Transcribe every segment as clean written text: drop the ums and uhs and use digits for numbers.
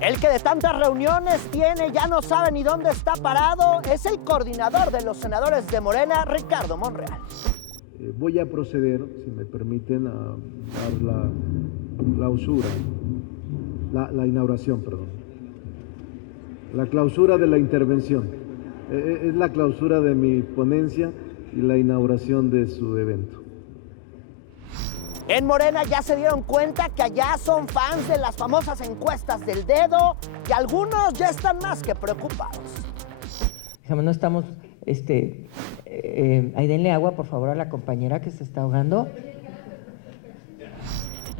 El que de tantas reuniones tiene ya no sabe ni dónde está parado es el coordinador de los senadores de Morena, Ricardo Monreal. Voy a proceder, si me permiten, a dar la clausura, la inauguración, perdón. La clausura de la intervención. Es la clausura de mi ponencia y la inauguración de su evento. En Morena ya se dieron cuenta que allá son fans de las famosas encuestas del dedo y algunos ya están más que preocupados. No estamos, ahí denle agua por favor a la compañera que se está ahogando.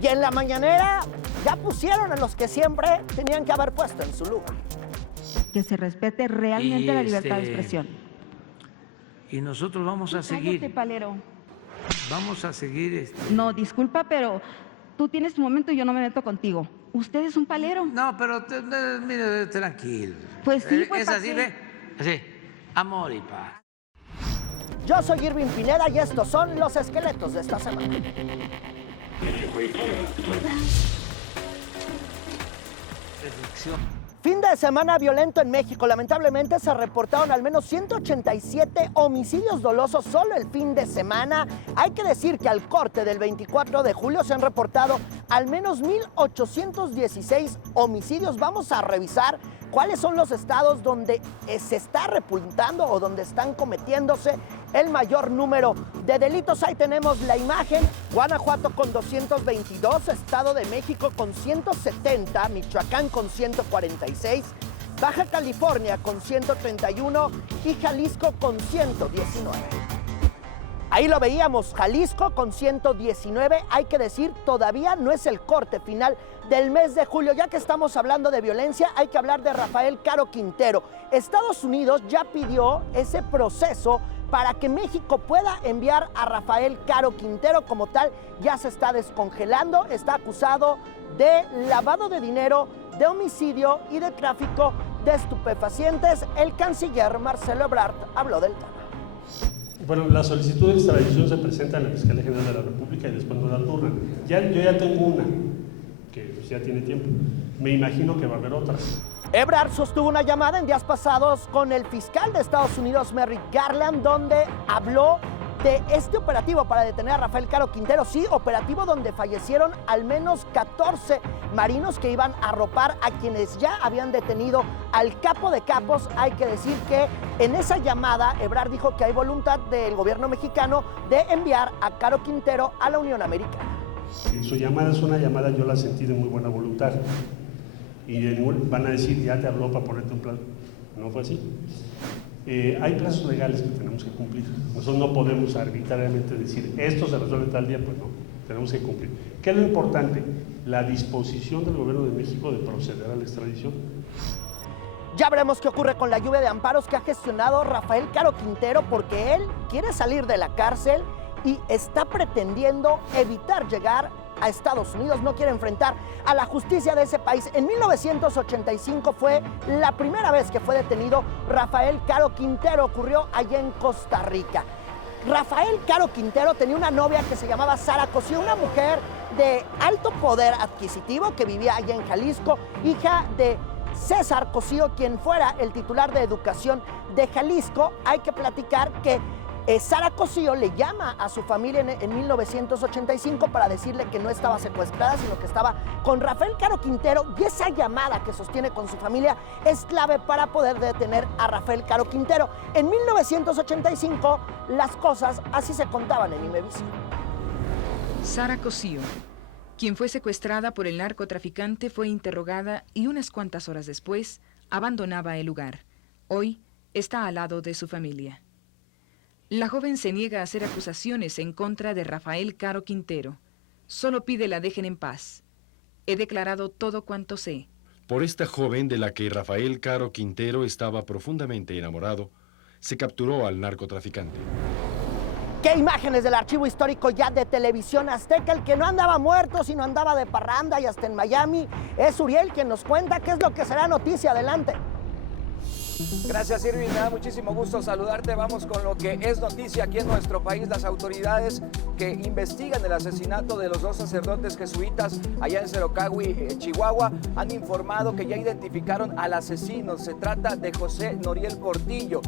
Y en la mañanera ya pusieron a los que siempre tenían que haber puesto en su lugar. Que se respete realmente la libertad de expresión. Y nosotros vamos a seguir. Cállate, palero. Vamos a seguir. No, disculpa, pero tú tienes tu momento y yo no me meto contigo. Usted es un palero. No, pero mire, tranquilo. Pues sí, pues es así, ve. Así, amor y paz. Yo soy Irving Pineda y estos son los esqueletos de esta semana. Fin de semana violento en México. Lamentablemente se reportaron al menos 187 homicidios dolosos solo el fin de semana. Hay que decir que al corte del 24 de julio se han reportado al menos 1,816 homicidios. Vamos a revisar cuáles son los estados donde se está repuntando o donde están cometiéndose el mayor número de delitos. Ahí tenemos la imagen. Guanajuato con 222, Estado de México con 170, Michoacán con 146, Baja California con 131 y Jalisco con 119. Ahí lo veíamos, Jalisco con 119. Hay que decir, todavía no es el corte final del mes de julio. Ya que estamos hablando de violencia, hay que hablar de Rafael Caro Quintero. Estados Unidos ya pidió ese proceso para que México pueda enviar a Rafael Caro Quintero. Como tal, ya se está descongelando. Está acusado de lavado de dinero, de homicidio y de tráfico de estupefacientes. El canciller Marcelo Ebrard habló del tema. Bueno, la solicitud de extradición se presenta en la Fiscalía General de la República y después no la turnan. Yo ya tengo una, que pues ya tiene tiempo. Me imagino que va a haber otras. Ebrard sostuvo una llamada en días pasados con el fiscal de Estados Unidos, Merrick Garland, donde habló de este operativo para detener a Rafael Caro Quintero. Sí, operativo donde fallecieron al menos 14 marinos que iban a arropar a quienes ya habían detenido al capo de capos. Hay que decir que en esa llamada Ebrard dijo que hay voluntad del gobierno mexicano de enviar a Caro Quintero a la Unión Americana. Su llamada es una llamada, yo la sentí de muy buena voluntad. Y van a decir, ya te habló para ponerte un plan. No fue así. Hay plazos legales que tenemos que cumplir. Nosotros no podemos arbitrariamente decir, esto se resuelve tal día, pues no, tenemos que cumplir. ¿Qué es lo importante? La disposición del gobierno de México de proceder a la extradición. Ya veremos qué ocurre con la lluvia de amparos que ha gestionado Rafael Caro Quintero, porque él quiere salir de la cárcel y está pretendiendo evitar llegar a Estados Unidos. No quiere enfrentar a la justicia de ese país. En 1985 fue la primera vez que fue detenido Rafael Caro Quintero. Ocurrió allá en Costa Rica. Rafael Caro Quintero tenía una novia que se llamaba Sara Cosío, una mujer de alto poder adquisitivo que vivía allá en Jalisco, hija de César Cosío, quien fuera el titular de educación de Jalisco. Hay que platicar que Sara Cosío le llama a su familia en 1985 para decirle que no estaba secuestrada, sino que estaba con Rafael Caro Quintero, y esa llamada que sostiene con su familia es clave para poder detener a Rafael Caro Quintero. En 1985 las cosas así se contaban en Imevisión. Sara Cosío, quien fue secuestrada por el narcotraficante, fue interrogada y unas cuantas horas después abandonaba el lugar. Hoy está al lado de su familia. La joven se niega a hacer acusaciones en contra de Rafael Caro Quintero. Solo pide la dejen en paz. He declarado todo cuanto sé. Por esta joven de la que Rafael Caro Quintero estaba profundamente enamorado, se capturó al narcotraficante. ¿Qué imágenes del archivo histórico ya de Televisión Azteca? El que no andaba muerto, sino andaba de parranda y hasta en Miami, es Uriel quien nos cuenta qué es lo que será noticia. Adelante. Gracias, Irving. Me da muchísimo gusto saludarte. Vamos con lo que es noticia aquí en nuestro país. Las autoridades que investigan el asesinato de los 2 sacerdotes jesuitas allá en Cerocagui, Chihuahua, han informado que ya identificaron al asesino. Se trata de José Noriel Portillo.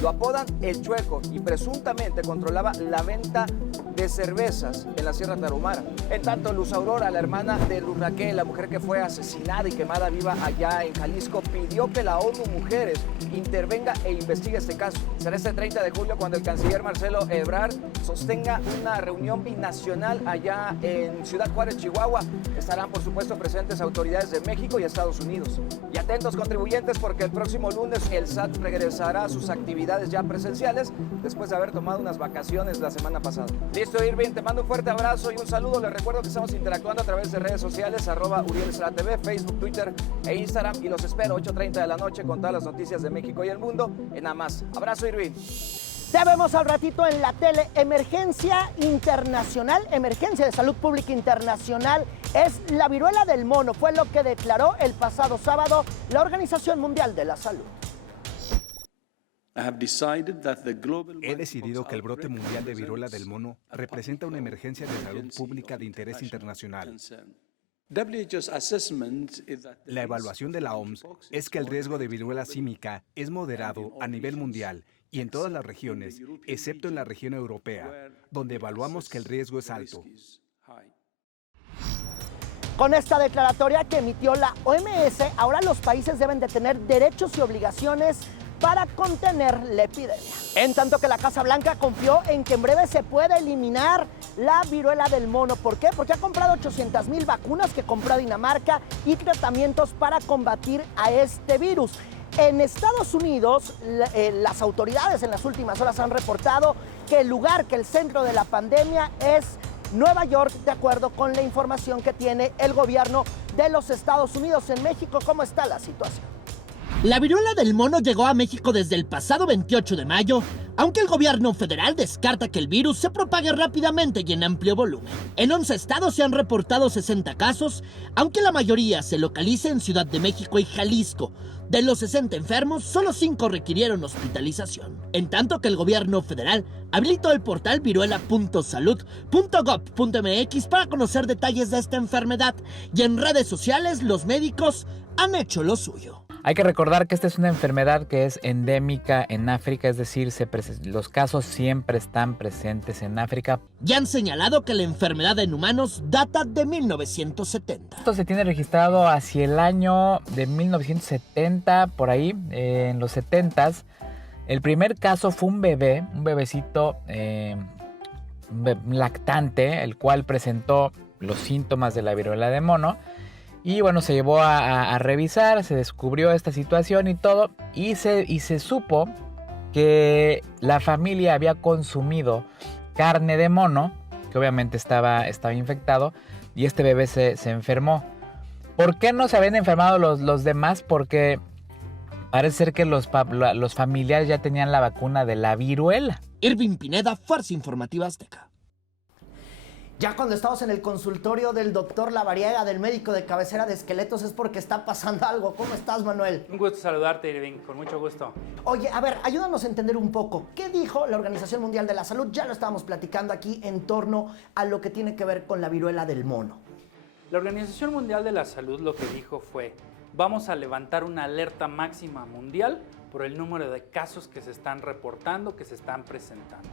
Lo apodan El Chueco y presuntamente controlaba la venta de cervezas en la Sierra Tarahumara. En tanto, Luz Aurora, la hermana de Luz Raquel, la mujer que fue asesinada y quemada viva allá en Jalisco, pidió que la ONU Mujeres intervenga e investigue este caso. Será este 30 de julio cuando el canciller Marcelo Ebrard sostenga una reunión binacional allá en Ciudad Juárez, Chihuahua. Estarán, por supuesto, presentes autoridades de México y Estados Unidos. Y atentos, contribuyentes, porque el próximo lunes el SAT regresará a sus actividades ya presenciales después de haber tomado unas vacaciones la semana pasada. Listo, Irving, te mando un fuerte abrazo y un saludo. Les recuerdo que estamos interactuando a través de redes sociales, @UrielEstradaTV, Facebook, Twitter e Instagram, y los espero 8:30 de la noche con todas las noticias de México y el mundo en A Más. Abrazo, Irving. Te vemos al ratito en la tele. Emergencia internacional, emergencia de salud pública internacional, es la viruela del mono. Fue lo que declaró el pasado sábado la Organización Mundial de la Salud. He decidido que el brote mundial de viruela del mono representa una emergencia de salud pública de interés internacional. La evaluación de la OMS es que el riesgo de viruela símica es moderado a nivel mundial y en todas las regiones, excepto en la región europea, donde evaluamos que el riesgo es alto. Con esta declaratoria que emitió la OMS, ahora los países deben de tener derechos y obligaciones para contener la epidemia. En tanto que la Casa Blanca confió en que en breve se pueda eliminar la viruela del mono. ¿Por qué? Porque ha comprado 800,000 vacunas que compró Dinamarca y tratamientos para combatir a este virus. En Estados Unidos, las autoridades en las últimas horas han reportado que el centro de la pandemia es Nueva York, de acuerdo con la información que tiene el gobierno de los Estados Unidos. En México, ¿cómo está la situación? La viruela del mono llegó a México desde el pasado 28 de mayo, aunque el gobierno federal descarta que el virus se propague rápidamente y en amplio volumen. En 11 estados se han reportado 60 casos, aunque la mayoría se localiza en Ciudad de México y Jalisco. De los 60 enfermos, solo 5 requirieron hospitalización. En tanto que el gobierno federal habilitó el portal viruela.salud.gov.mx para conocer detalles de esta enfermedad, y en redes sociales los médicos han hecho lo suyo. Hay que recordar que esta es una enfermedad que es endémica en África, es decir, los casos siempre están presentes en África. Ya han señalado que la enfermedad en humanos data de 1970. Esto se tiene registrado hacia el año de 1970, por ahí, en los 70s. El primer caso fue un bebecito lactante, el cual presentó los síntomas de la viruela de mono. Y bueno, se llevó a revisar, se descubrió esta situación y todo, y se supo que la familia había consumido carne de mono, que obviamente estaba infectado, y este bebé se enfermó. ¿Por qué no se habían enfermado los demás? Porque parece ser que los familiares ya tenían la vacuna de la viruela. Irving Pineda, Fuerza Informativa Azteca. Ya cuando estamos en el consultorio del doctor Lavariega, del médico de cabecera de esqueletos, es porque está pasando algo. ¿Cómo estás, Manuel? Un gusto saludarte, Irving, con mucho gusto. Oye, a ver, ayúdanos a entender un poco. ¿Qué dijo la Organización Mundial de la Salud? Ya lo estábamos platicando aquí en torno a lo que tiene que ver con la viruela del mono. La Organización Mundial de la Salud lo que dijo fue: vamos a levantar una alerta máxima mundial por el número de casos que se están reportando, que se están presentando.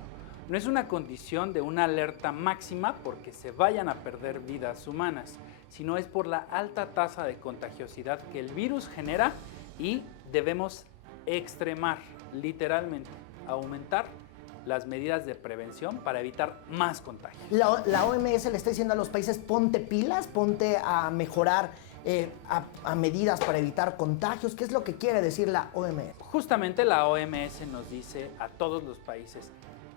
No es una condición de una alerta máxima porque se vayan a perder vidas humanas, sino es por la alta tasa de contagiosidad que el virus genera y debemos extremar, literalmente, aumentar las medidas de prevención para evitar más contagios. La OMS le está diciendo a los países: ponte pilas, ponte a mejorar a medidas para evitar contagios. ¿Qué es lo que quiere decir la OMS? Justamente la OMS nos dice a todos los países: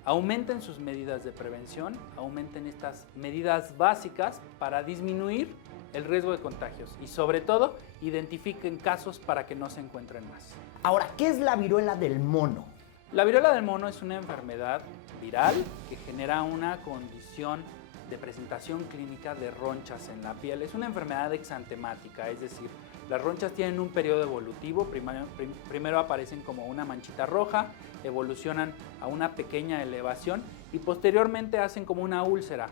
aumenten sus medidas de prevención, aumenten estas medidas básicas para disminuir el riesgo de contagios y sobre todo identifiquen casos para que no se encuentren más. Ahora, ¿qué es la viruela del mono? La viruela del mono es una enfermedad viral que genera una condición de presentación clínica de ronchas en la piel. Es una enfermedad exantemática, es decir, Las ronchas tienen un periodo evolutivo, primero aparecen como una manchita roja, evolucionan a una pequeña elevación y posteriormente hacen como una úlcera.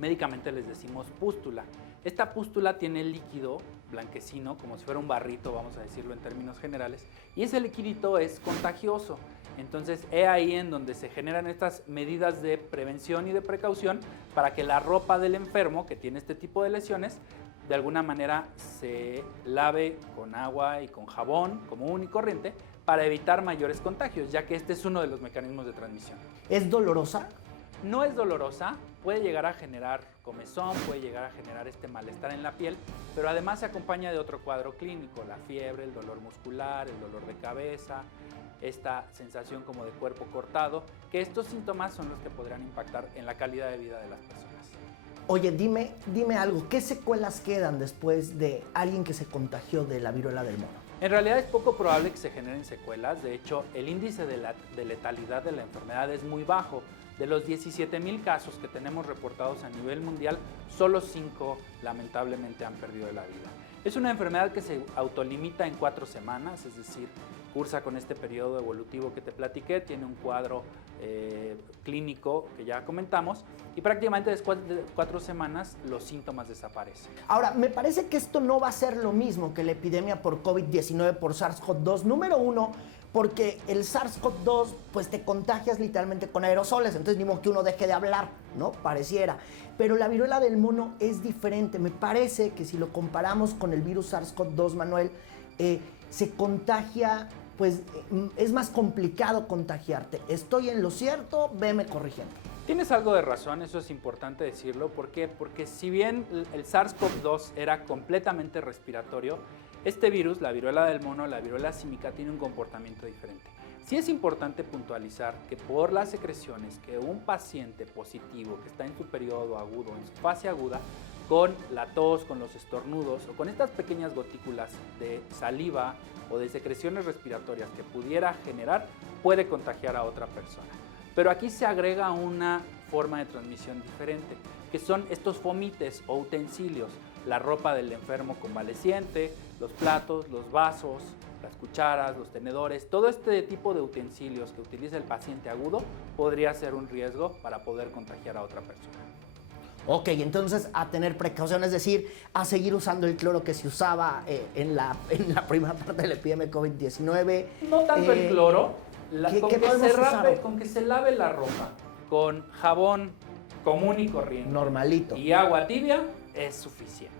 Médicamente les decimos pústula. Esta pústula tiene líquido blanquecino, como si fuera un barrito, vamos a decirlo en términos generales, y ese liquidito es contagioso. Entonces, es ahí en donde se generan estas medidas de prevención y de precaución para que la ropa del enfermo que tiene este tipo de lesiones de alguna manera se lave con agua y con jabón común y corriente para evitar mayores contagios, ya que este es uno de los mecanismos de transmisión. ¿Es dolorosa? No es dolorosa, puede llegar a generar comezón, puede llegar a generar este malestar en la piel, pero además se acompaña de otro cuadro clínico, la fiebre, el dolor muscular, el dolor de cabeza, esta sensación como de cuerpo cortado, que estos síntomas son los que podrían impactar en la calidad de vida de las personas. Oye, dime algo, ¿qué secuelas quedan después de alguien que se contagió de la viruela del mono? En realidad es poco probable que se generen secuelas, de hecho el índice de letalidad de la enfermedad es muy bajo. De los 17,000 casos que tenemos reportados a nivel mundial, solo 5 lamentablemente han perdido la vida. Es una enfermedad que se autolimita en 4 semanas, es decir, cursa con este periodo evolutivo que te platiqué, tiene un cuadro clínico que ya comentamos y prácticamente después de 4 semanas los síntomas desaparecen. Ahora, me parece que esto no va a ser lo mismo que la epidemia por COVID-19 por SARS-CoV-2. Número uno, porque el SARS-CoV-2 pues te contagias literalmente con aerosoles, entonces ni modo que uno deje de hablar, ¿no? Pareciera. Pero la viruela del mono es diferente. Me parece que si lo comparamos con el virus SARS-CoV-2, Manuel, se contagia, pues es más complicado contagiarte. ¿Estoy en lo cierto? Veme corrigiendo. Tienes algo de razón, eso es importante decirlo. ¿Por qué? Porque si bien el SARS-CoV-2 era completamente respiratorio, este virus, la viruela del mono, la viruela símica, tiene un comportamiento diferente. Sí es importante puntualizar que por las secreciones que un paciente positivo que está en su periodo agudo, en su fase aguda, con la tos, con los estornudos o con estas pequeñas gotículas de saliva o de secreciones respiratorias que pudiera generar, puede contagiar a otra persona. Pero aquí se agrega una forma de transmisión diferente, que son estos fomites o utensilios, la ropa del enfermo convaleciente, los platos, los vasos, las cucharas, los tenedores, todo este tipo de utensilios que utiliza el paciente agudo podría ser un riesgo para poder contagiar a otra persona. Ok, entonces a tener precaución, es decir, a seguir usando el cloro que se usaba en la primera parte de la epidemia de COVID-19. No tanto el cloro, con que se lave la ropa con jabón común y corriente, normalito, y agua tibia es suficiente.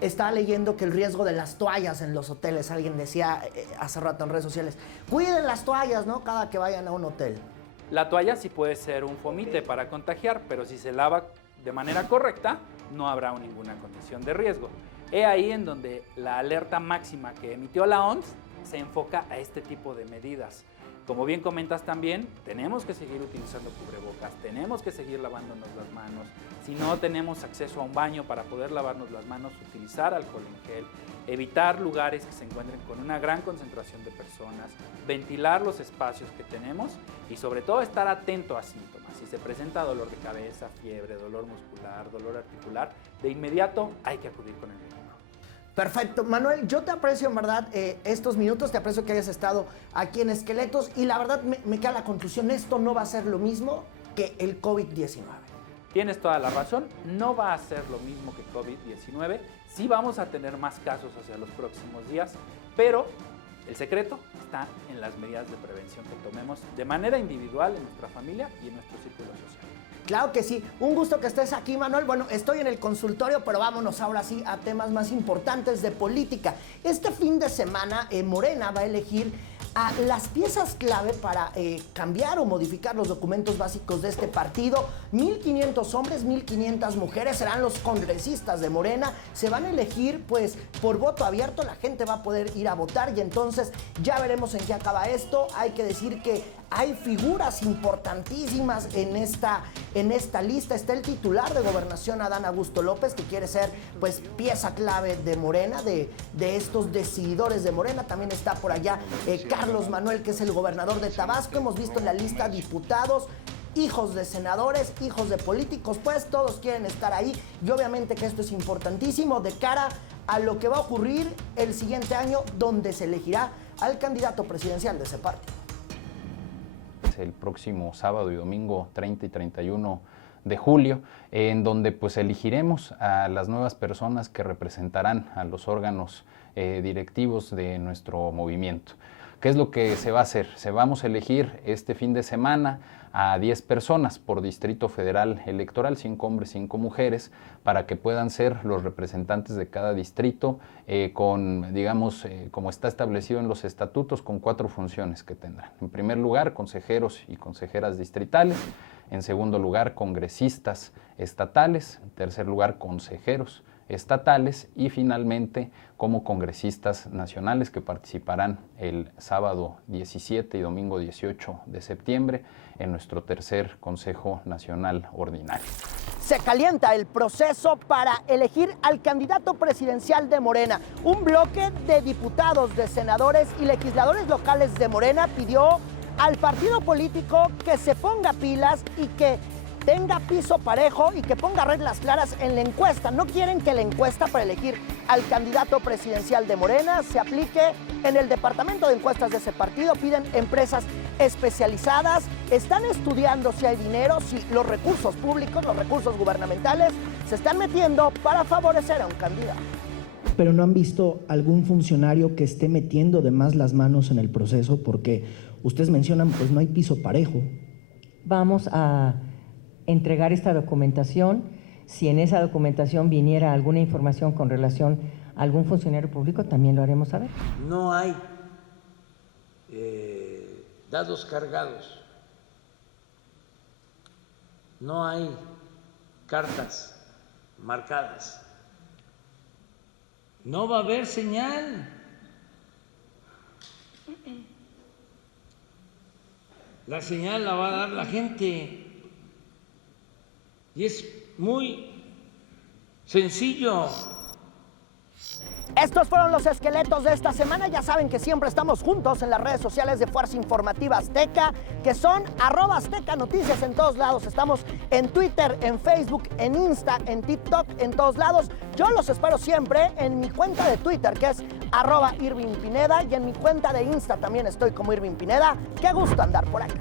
Estaba leyendo que el riesgo de las toallas en los hoteles, alguien decía hace rato en redes sociales, cuiden las toallas, ¿no? Cada que vayan a un hotel. La toalla sí puede ser un fomite para contagiar, pero si se lava de manera correcta, no habrá ninguna condición de riesgo. Es ahí en donde la alerta máxima que emitió la OMS se enfoca a este tipo de medidas. Como bien comentas también, tenemos que seguir utilizando cubrebocas, tenemos que seguir lavándonos las manos. Si no tenemos acceso a un baño para poder lavarnos las manos, utilizar alcohol en gel, evitar lugares que se encuentren con una gran concentración de personas, ventilar los espacios que tenemos y sobre todo estar atento a síntomas. Si se presenta dolor de cabeza, fiebre, dolor muscular, dolor articular, de inmediato hay que acudir con el médico. Perfecto. Manuel, yo te aprecio en verdad estos minutos, te aprecio que hayas estado aquí en Esqueletos y la verdad me queda la conclusión, esto no va a ser lo mismo que el COVID-19. Tienes toda la razón, no va a ser lo mismo que COVID-19, sí vamos a tener más casos hacia los próximos días, pero el secreto está en las medidas de prevención que tomemos de manera individual en nuestra familia y en nuestro círculo social. Claro que sí, un gusto que estés aquí, Manuel. Bueno, estoy en el consultorio, pero vámonos ahora sí a temas más importantes de política. Este fin de semana Morena va a elegir a las piezas clave para cambiar o modificar los documentos básicos de este partido. 1,500 hombres, 1,500 mujeres serán los congresistas de Morena. Se van a elegir pues por voto abierto, la gente va a poder ir a votar y entonces ya veremos en qué acaba esto. Hay que decir que hay figuras importantísimas en esta lista. Está el titular de Gobernación, Adán Augusto López, que quiere ser pues pieza clave de Morena, de estos decididores de Morena. También está por allá Carlos Manuel, que es el gobernador de Tabasco. Hemos visto en la lista diputados, hijos de senadores, hijos de políticos, pues todos quieren estar ahí. Y obviamente que esto es importantísimo de cara a lo que va a ocurrir el siguiente año, donde se elegirá al candidato presidencial de ese partido. El próximo sábado y domingo 30 y 31 de julio, en donde pues elegiremos a las nuevas personas que representarán a los órganos directivos de nuestro movimiento. ¿Qué es lo que se va a hacer? Vamos a elegir este fin de semana a 10 personas por Distrito Federal Electoral, 5 hombres, 5 mujeres, para que puedan ser los representantes de cada distrito con, digamos, como está establecido en los estatutos, con 4 funciones que tendrán. En primer lugar, consejeros y consejeras distritales. En segundo lugar, congresistas estatales. En tercer lugar, consejeros estatales. Y finalmente, como congresistas nacionales que participarán el sábado 17 y domingo 18 de septiembre en nuestro tercer Consejo Nacional Ordinario. Se calienta el proceso para elegir al candidato presidencial de Morena. Un bloque de diputados, de senadores y legisladores locales de Morena pidió al partido político que se ponga pilas y que tenga piso parejo y que ponga reglas claras en la encuesta. No quieren que la encuesta para elegir al candidato presidencial de Morena se aplique en el departamento de encuestas de ese partido. Piden empresas especializadas, están estudiando si hay dinero, si los recursos públicos, los recursos gubernamentales se están metiendo para favorecer a un candidato. Pero no han visto algún funcionario que esté metiendo de más las manos en el proceso, porque ustedes mencionan, pues no hay piso parejo. Vamos a entregar esta documentación. Si en esa documentación viniera alguna información con relación a algún funcionario público, también lo haremos saber. No hay dados cargados, no hay cartas marcadas, no va a haber señal. La señal la va a dar la gente. Y es muy sencillo. Estos fueron los esqueletos de esta semana. Ya saben que siempre estamos juntos en las redes sociales de Fuerza Informativa Azteca, que son @Azteca Noticias en todos lados. Estamos en Twitter, en Facebook, en Insta, en TikTok, en todos lados. Yo los espero siempre en mi cuenta de Twitter, que es @Irving Pineda, y en mi cuenta de Insta también estoy como Irving Pineda. Qué gusto andar por acá.